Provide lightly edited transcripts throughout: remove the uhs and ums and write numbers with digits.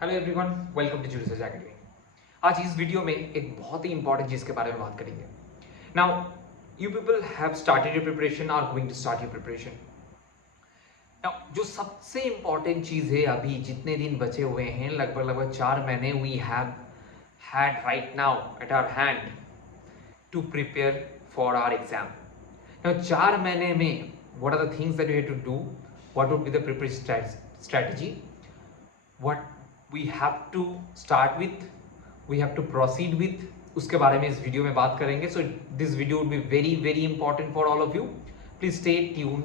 Hello everyone, welcome to research academy. आज इस video में एक बहुत ही इंपॉर्टेंट चीज के बारे में बात करेंगे। Now you people have started your preparation, are going to start your preparation. Now जो सबसे इंपॉर्टेंट चीज है, अभी जितने दिन बचे हुए हैं, लगभग 4 महीने we have had right now at our hand to prepare for our exam. Now 4 महीने में what are the things that you have to do, what would be the preparation strategy, what we have to start with, we have to proceed with, उसके बारे में इस video में बात करेंगे। So this video would be very very important for all of you. Please stay tune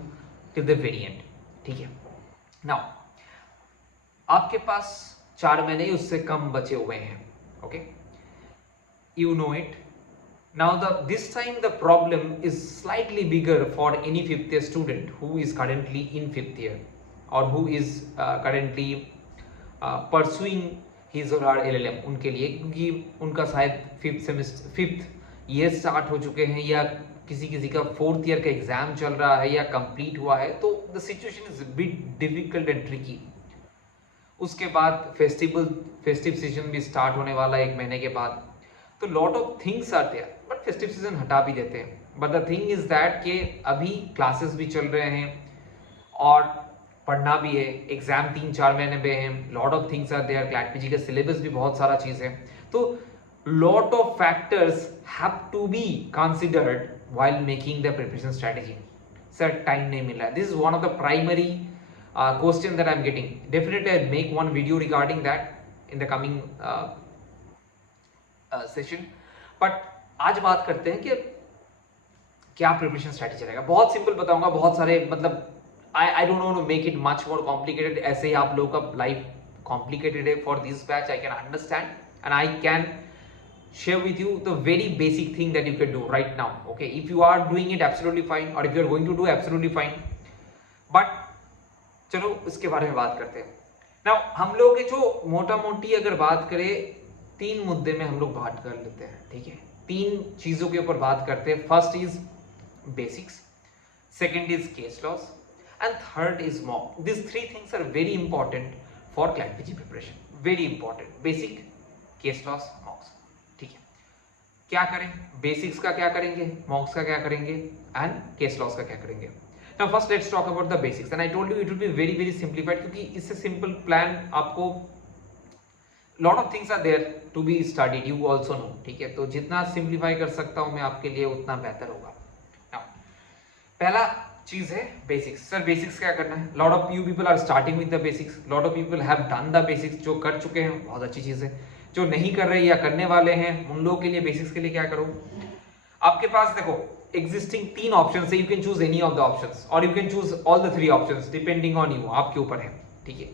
till the very and. ठीक है, now आपके पास 4 महीने उससे कम बचे हुए हैं। Okay, you know it. Now this time the problem is slightly bigger for any fifth year student who is currently in fifth year or who is currently pursuing his or her LLM उनके लिए, क्योंकि उनका शायद fifth year start हो चुके हैं या किसी किसी का फोर्थ ईयर का एग्जाम चल रहा है या कंप्लीट हुआ है, तो the situation is bit difficult and tricky. उसके बाद फेस्टिव सीजन भी स्टार्ट होने वाला है 1 महीने के बाद, तो lot of things are there, but festive season हटा भी देते हैं। But the thing is that कि अभी क्लासेस भी चल रहे हैं और पढ़ना भी है, एग्जाम 3-4 महीने में है, lot of things are there, CLAT PG का सिलेबस भी बहुत सारा चीज है, तो lot of factors have to be considered while making the preparation strategy. Sir time नहीं मिल रहा है, this is one of the primary question that I am getting. Definitely I make one video regarding that in the coming session. But आज बात करते हैं कि क्या प्रिपरेशन स्ट्रेटेजी रहेगा। बहुत सिंपल बताऊंगा, बहुत सारे मतलब I don't want to make it much more complicated. ऐसे ही आप लोगों का लाइफ complicated है for this batch, I can understand and I can share with you the very basic thing that you can do right now. Okay, if you are doing it absolutely fine, or if you are going to do absolutely fine, but चलो इसके बारे में बात करते हैं। Now हम लोग के जो मोटा मोटी अगर बात करें, 3 मुद्दे में हम लोग बात कर लेते हैं। ठीक है, 3 चीजों के ऊपर बात करते हैं। First is basics, second is case laws, and third is mock. These 3 things are very important for CLAT PG preparation. Very important. Basic, case loss, mocks. ठीक है, क्या करें, बेसिक्स का क्या करेंगे, मॉक्स का क्या करेंगे एंड केस लॉस का क्या करेंगे। Now first let's talk about the basics and I told you it will be very very simplified, क्योंकि इससे सिंपल प्लान आपको lot of things are there to be studied, you also know। ठीक है, तो जितना सिंप्लीफाई कर सकता हूं मैं आपके लिए उतना बेहतर होगा। Now पहला चीज है बेसिक्स। सर बेसिक्स क्या करना है? Lot of you people are starting with the basics, lot of people have done the basics. जो कर चुके हैं बहुत अच्छी चीज है, जो नहीं कर रहे या करने वाले हैं उन लोगों के लिए बेसिक्स के लिए क्या करो, आपके पास देखो एग्जिस्टिंग 3 ऑप्शन है, you can choose any of the options और you can choose all the 3 options depending on you, आपके ऊपर है। ठीक है,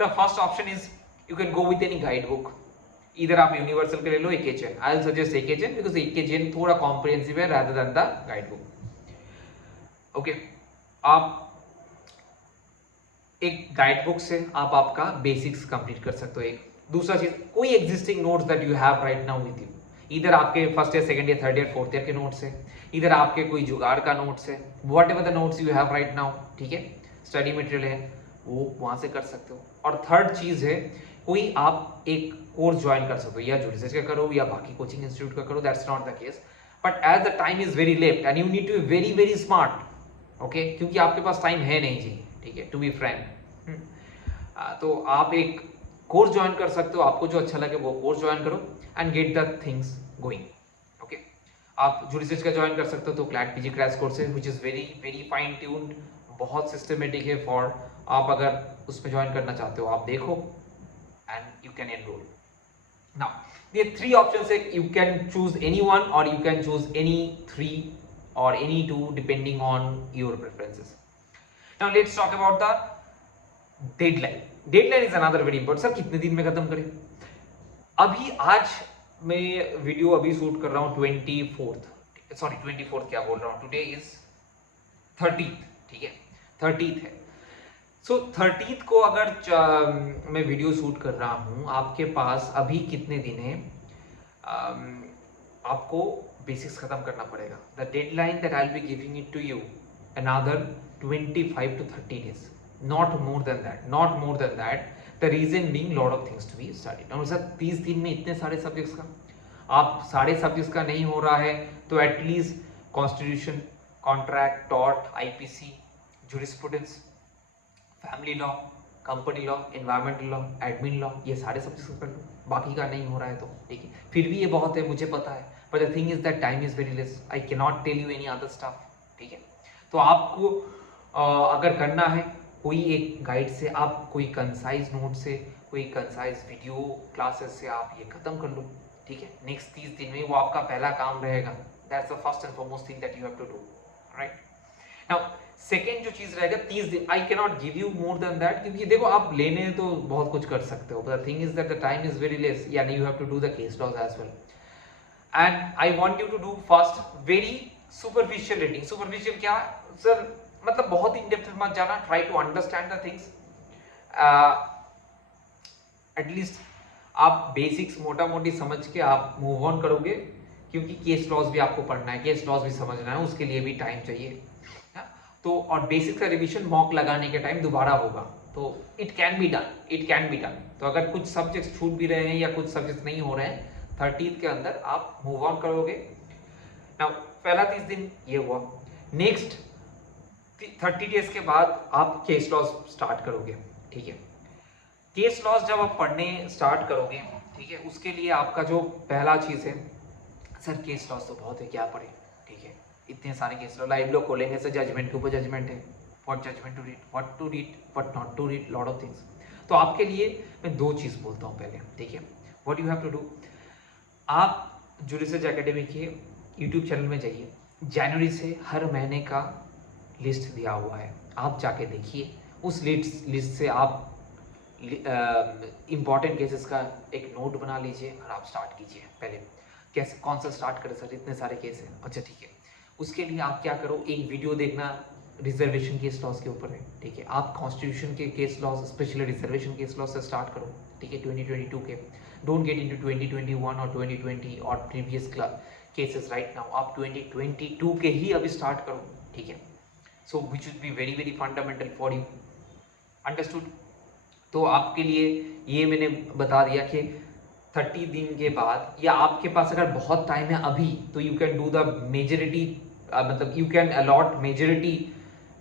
the first option is you can go with any guide book. इधर आप यूनिवर्सल के ले लो, एकेजेन। आई विल सजेस्ट एकेजेन बिकॉज़ एकेजेन थोड़ा कॉम्प्रिहेंसिव है rather than the guide book. Okay, आप एक गाइड बुक से आप आपका बेसिक्स कंप्लीट कर सकते हो। एक दूसरा चीज, कोई existing notes that you have right now with you, इधर आपके first year, second year, third year, fourth year के नोट्स है, इधर आपके कोई जुगाड़ का नोट्स है, what ever the notes you have right now. ठीक है, स्टडी मटेरियल है वो वहां से कर सकते हो। और थर्ड चीज है, कोई आप एक कोर्स ज्वाइन कर सकते हो, या जो रिसर्च का करो या बाकी कोचिंग इंस्टीट्यूट का करो, that's not the case, but as the time is very left and you need to be very very smart. Okay, क्योंकि आपके पास टाइम है नहीं जी। ठीक है, टू बी फ्रैंक, तो आप एक कोर्स ज्वाइन कर सकते हो, आपको जो अच्छा लगे वो कोर्स ज्वाइन करो and get the things going. Okay, आप जो रिसर्च का ज्वाइन कर सकते हो तो क्लैट पीजी क्रैश कोर्स है which is very very fine tuned, बहुत सिस्टमेटिक है फॉर, आप अगर उसमें ज्वाइन करना चाहते हो आप देखो and you can enrol. Now ये 3 ऑप्शंस है, you can choose any one or you can choose any 3 or any 2 depending on your preferences. Now let's talk about the deadline. Deadline is another very important. Sir कितने दिन में खत्म करें? अभी आज मैं वीडियो अभी शूट कर रहा हूँ 24th क्या बोल रहा हूँ, टुडे इज 30th। ठीक है, 30th है। सो 30th को अगर मैं वीडियो शूट कर रहा हूँ, आपके पास अभी कितने दिन है, आपको बेसिक्स खत्म करना पड़ेगा। The deadline that I will be giving it to you another 25 to 30 days, not more than that, not more than that। The reason being lot of things to be studied. और sir 30 दिन में इतने सारे subjects का, आप सारे subjects का नहीं हो रहा है तो at least constitution, contract, tort, IPC, jurisprudence, family law, company law, environmental law, admin law, ये सारे सब्जेक्ट्स कर लो, बाकी का नहीं हो रहा है तो ठीक है। फिर भी ये बहुत है, मुझे पता है, but the thing is that time is very less, I can not tell you any other stuff, ठीक है। तो आपको अगर करना है कोई एक गाइड से, आप कोई कंसाइज नोट से, कोई कंसाइज वीडियो क्लासेस से आप ये खत्म कर लो, ठीक है। नेक्स्ट 30 दिन में वो आपका पहला काम रहेगा, that's the first and foremost thing that you have to do, right. Now second जो चीज रहेगा 30 दिन, I can not give you more than that, क्योंकि देखो आप लेने तो बहुत कुछ कर सकते हो, but the thing is that the time is very less, यानी you have to do the case laws as well. And I want you to do first very superficial reading. Superficial क्या सर, मतलब बहुत in depth में मत जाना, try to understand the things, at least आप basics मोटा मोटी समझ के आप मूव ऑन करोगे, क्योंकि केस लॉज भी आपको पढ़ना है, केस लॉज भी समझना है, उसके लिए भी टाइम चाहिए। तो और बेसिक का रिवीजन मॉक लगाने के टाइम दोबारा होगा, तो it can be done, it can be done. तो अगर कुछ सब्जेक्ट्स छूट भी रहे हैं या कुछ सब्जेक्ट्स नहीं हो रहे हैं, 30th के अंदर आप मूव ऑन करोगे। नाउ पहला 30 दिन ये हुआ, नेक्स्ट 30 डेज के बाद आप केस लॉज स्टार्ट करोगे, ठीक है। केस लॉज जब आप पढ़ने स्टार्ट करोगे, ठीक है, उसके लिए आपका जो पहला चीज है, सर केस लॉज तो बहुत है, क्या पढ़े, ठीक है, इतने सारे केस लॉ, लाइव लॉ खोलेंगे सर, जजमेंट के ऊपर जजमेंट है, what judgement to read, what to read, what not to read, lot of things. तो आपके लिए मैं दो चीज बोलता हूँ पहले, ठीक है। What you have to do, आप जो रिसर्च एकेडमी के यूट्यूब चैनल में जाइए, जनवरी से हर महीने का लिस्ट दिया हुआ है, आप जाके देखिए, उस लिस्ट से आप इंपॉर्टेंट केसेस का एक नोट बना लीजिए और आप स्टार्ट कीजिए। पहले कैसे, कौन सा स्टार्ट करें सर, इतने सारे केस हैं, अच्छा ठीक है। उसके लिए आप क्या करो, एक वीडियो देखना रिजर्वेशन केस लॉस के ऊपर है, ठीक है। आप कॉन्स्टिट्यूशन के case laws, specially reservation case laws से स्टार्ट करो, ठीक है, 2022 के, डोंट गेट इनटू 2021 और 2020 और प्रीवियस केसेस राइट नाउ, आप 2022 के ही अभी स्टार्ट करो, ठीक है। So which would be very very fundamental for you, understood. तो आपके लिए ये मैंने बता दिया कि 30 दिन के बाद, या आपके पास अगर बहुत टाइम है अभी, तो you can do the majority, मतलब you can allot majority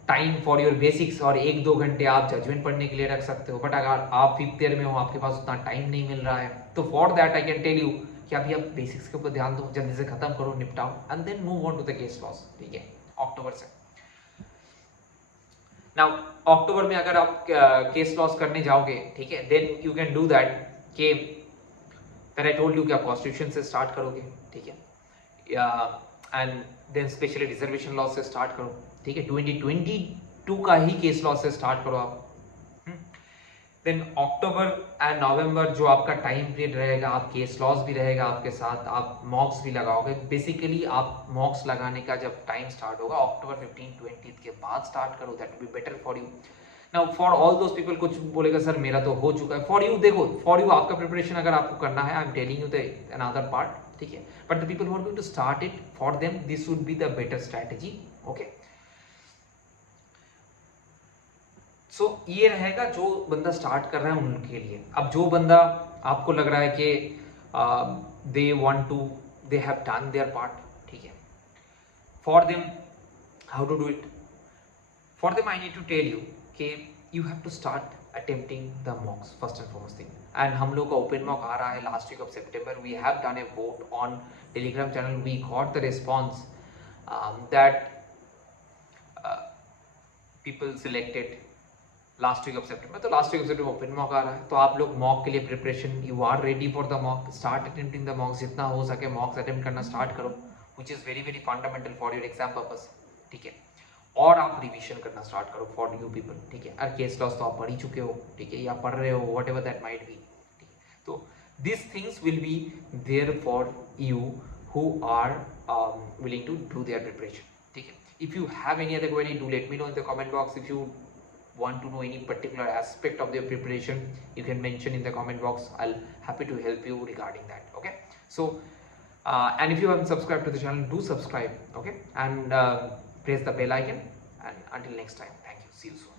time for your basics, और 1-2 घंटे आप जजमेंट पढ़ने के लिए रख सकते हो। बट अगर आप 5th ईयर में हो, आपके पास उतना टाइम नहीं मिल रहा है, तो for that I can tell you कि अभी आप बेसिक्स के ऊपर ध्यान दो, जल्दी से खत्म करो, निपटाओ, and then move on to the case laws, ठीक है, अक्टूबर से। नाउ अक्टूबर में अगर आप केस लॉस करने जाओगे, ठीक है, then you can do that कि आई टोल्ड यू कि आप कॉन्स्टिट्यूशन से स्टार्ट करोगे, ठीक है, and then specially reservation law से स्टार्ट करो, ठीक है, 2022 का ही केस लॉ से स्टार्ट करो आप। देन अक्टूबर एंड नवंबर जो आपका टाइम पीरियड रहेगा, आप केस लॉस भी रहेगा आपके साथ, आप मॉक्स भी लगाओगे। बेसिकली आप मॉक्स लगाने का जब टाइम स्टार्ट होगा अक्टूबर 15-20 के बाद स्टार्ट करो, that will be better for you. Now for all those people, कुछ बोलेगा सर मेरा तो हो चुका है, फॉर यू देखो, फॉर यू आपका प्रिपरेशन अगर आपको करना है, I am telling you the another part, ठीक है, but the people who are going to start it, for them this would be the better strategy, okay. So ये रहेगा जो बंदा स्टार्ट कर रहा है उनके लिए। अब जो बंदा आपको लग रहा है कि they want to, they have done their part, ठीक है, for them how to do it, for them I need to tell you कि you have to start attempting the mocks first and foremost thing. And हम लोग का open mock आ रहा है last week of सितंबर, we have done a vote on Telegram channel, we got the response that people selected last week of सितंबर। तो last week of सितंबर open mock आ रहा है, तो आप लोग मॉक के लिए preparation, you are ready for the mock, start attempting the mocks, जितना हो सके मॉक्स अटेम्प्ट करना स्टार्ट करो, which is very very fundamental for your exam purpose, ठीक है। और आप रिविजन करना स्टार्ट करो फॉर यू पीपल, ठीक है। और केस लॉस तो आप पढ़ ही चुके हो, ठीक है, या पढ़ रहे हो, whatever that might be, ठीक है। तो this things will be there for you who are willing to do their preparation, ठीक है। If you have any other query, do let me know in the comment box. If you want to know any particular aspect of their preparation, you can mention in the comment box, I'll happy to help you regarding that, okay. So and if you haven't subscribed to the channel, do subscribe, okay, and press the bell icon, and until next time, thank you, see you soon.